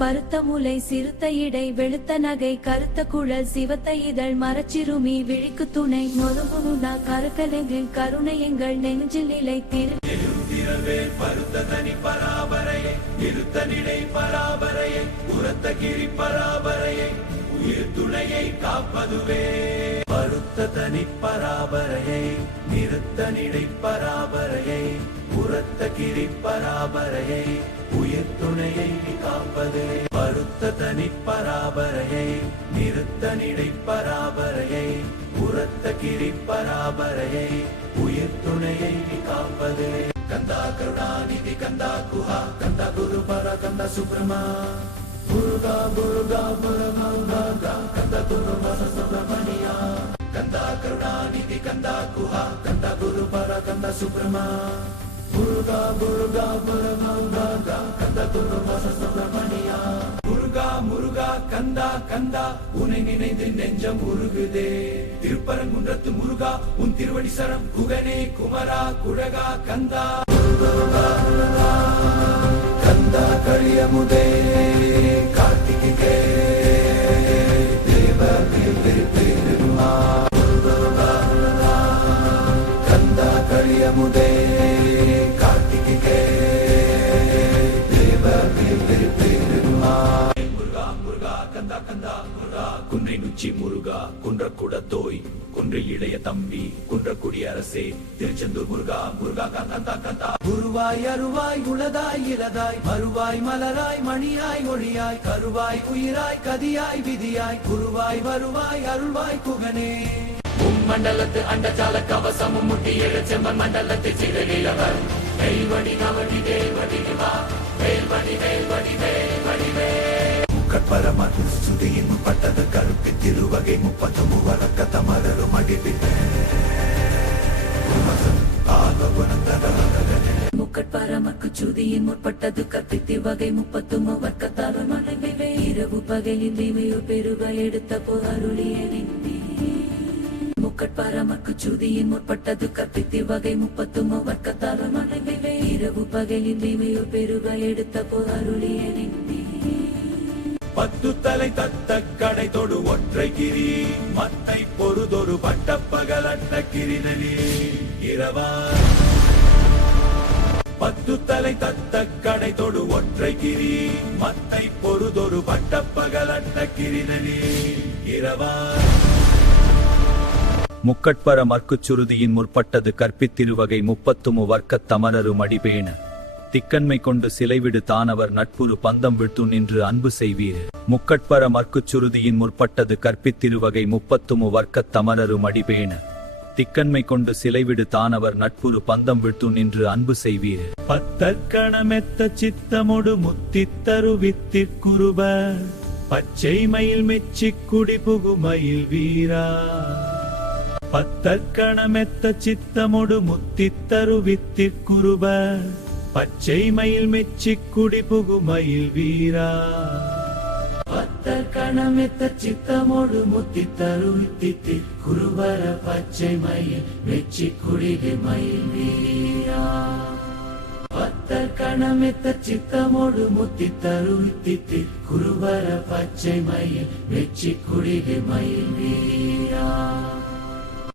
பருத்த முலை சிறுத்த இடை வெளுத்த நகை கருத்த குழல் சிவத்த இதழ் மரச்சிறுமி விழிக்கு துணை மொருகுணா கருக்கலெங்கு கருணை எங்கள் நெஞ்சில் நிலை பருத்த தனி பராபரையை இருத்த நிலை பராபரையை உரத்த கிரி பராபரையை உயிர் துணையை காப்பதுவே பருத்த தனி பராபரையை நிறுத்த நிலை பராபரையை உரத்த கிரி பராபரையை உயிர் துணையை காப்பது பருத்த தனி பராபரையை நிறுத்த நிலை பராபரையை உரத்த கிரி பராபரையை உயிர் துணையை காப்பது கந்தா கருணாநிதி கந்தா குஹா கந்தா குரு பர கந்தா சுப்ரமா முருகா முருகா முருகா கந்தா குரு பர சுப்ரமணியா கந்தா கருணாநிதி கந்தா குஹா கந்தா குரு பர கந்தா சுப்ரமா முருகா முருகா முருகா கந்தா குரு பர சுப்ரமணியா முருகா முருகா கந்தா கந்தா உன்னை நினைந்து நெஞ்சம் உருகுதே திருப்பரங்குன்றத்து முருகா உன் திருவடி சரம் குகனே குமரா குழகா கந்தா கந்தா கழியமுதே கார்த்திகே தேவ பெருமா கந்தா கழியமுதே கார்த்திகே தேவ பெருமா முருகா முருகா கந்தா கந்தா முருகா குன்றை நுச்சி முருகா குன்றக்குட தோய் குன்றில் இளைய தம்பி குன்றக்குடி அரசே திருச்செந்தூர் முருகா முருகா கந்தா கந்தா குருவாய் அருவாய் உளதாய் இலதாய் மறுவாய் மலராய் மணியாய் ஒளியாய் கருவாய் உயிராய் கதியாய் விதியாய் குருவாய் வருவாய் அருள்வாய் குகனே மண்டலத்து அண்டஜால கவசமும் முட்டி எழுச்செம்மன் மண்டலத்தை சிறகிலவர் வேல்வடி நவடி தேவடிவா வேல்வடி வேல்வடி வேல்வடிவே முக்கட்பரமர் சுதியின் பட்டது கருப்பி திருவகை 30 வழக்க தமரரும் அடிவிட்டே முக்கட்பரமக்கு சுதியின் முற்பட்டது கற்பித்தி வகை 30 வர்க்கத்தாலும் மனைவிவே இரவு பகலில் தீமையோ பெருக எடுத்த போருளிய நின்றி முக்கட்பரமக்கு சுதியின் முற்பட்டது கற்பித்தி வகை 30 வர்க்கத்தாலும் மனைவிவே இரவு பகலில் தீமையோ பெருக எடுத்த போருளிய நின்றி 10 தலை தத்த கடை தொடு ஒற்றை கிரி மத்தை பொறுதொரு பட்டப்பகலட்ட கிரிதலி இரவா 10 தலை தத்த கடை தொடு ஒற்றை கிரி மத்தை பொறுதொரு பட்டப்பகலட்ட கிரிதலி இரவா முக்கட்பர மற்குச் சுருதியின் முற்பட்டது கற்பித்திருவகை 30 வர்க்கத் தமரரும் அடிபேண திக்கண்மை கொண்டு சிலைவிடு தானவர் நட்புறு பந்தம் விட்டு நின்று அன்பு செய்வீர் முக்கட்பர மற்குச் சுருதியின் முற்பட்டது கற்பித்திருவகை 30 வர்க்கத் தமரரும் அடிபேண திக்கண்மை கொண்டு சிலைவிடு தானவர் நட்புறு பந்தம் விட்டு நின்று அன்பு செய்வீர் பத்தற்கணமெத்த சித்தமொடு முத்தித்தரு வித்திற்குருப பச்சை மயில் மெச்சிக் குடி புகுமயில் வீரா பத்தற்கணமெத்த சித்தமொடு முத்தித்தரு வித்திற்குருப பச்சை மயில் மெச்சிக் குடி புகுமயில் வீரா பத்தற்கணமெத்த சித்தமொடு முத்தித்தரு வித்திற்குருபர பச்சை மயில் மெச்சிக் குடிகு மயில் வீரா பத்தற்கணமெத்த சித்தமொடு முத்தித்தரு வித்திற்குருபர பச்சை மயில் மெச்சிக் குடிகு மயில் வீரா